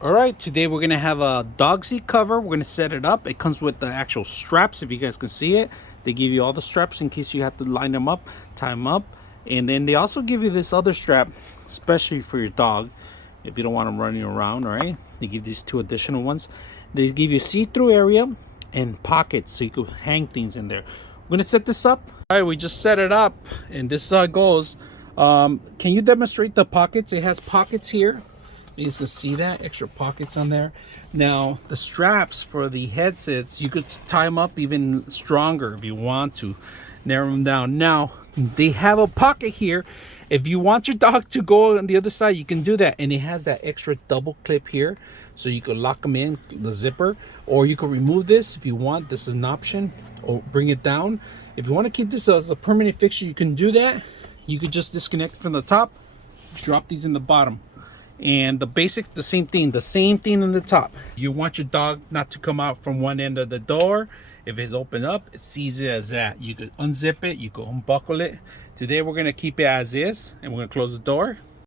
All right, today we're gonna have a dog seat cover. We're gonna set it up. It comes with the actual straps, if you guys can see it. They give you all the straps in case you have to line them up, tie them up. And then they also give you this other strap, especially for your dog, if you don't want them running around, all right? They give these two additional ones. They give you see-through area and pockets so you can hang things in there. We're gonna set this up. All right, we just set it up, and this is how it goes. Can you demonstrate the pockets? It has pockets here. You guys can see that extra pockets on there. Now the straps for the headsets, you could tie them up even stronger if you want to narrow them down. Now they have a pocket here. If you want your dog to go on the other side, you can do that, and it has that extra double clip here, so you could lock them in the zipper, or you could remove this if you want. This is an option, or bring it down. If you want to keep this as a permanent fixture, you can do that. You could just disconnect from the top, drop these in the bottom. And the same thing in the top. You want your dog not to come out from one end of the door. If it's open up, it sees it as that. You could unzip it, you could unbuckle it. Today we're gonna keep it as is, and we're gonna close the door.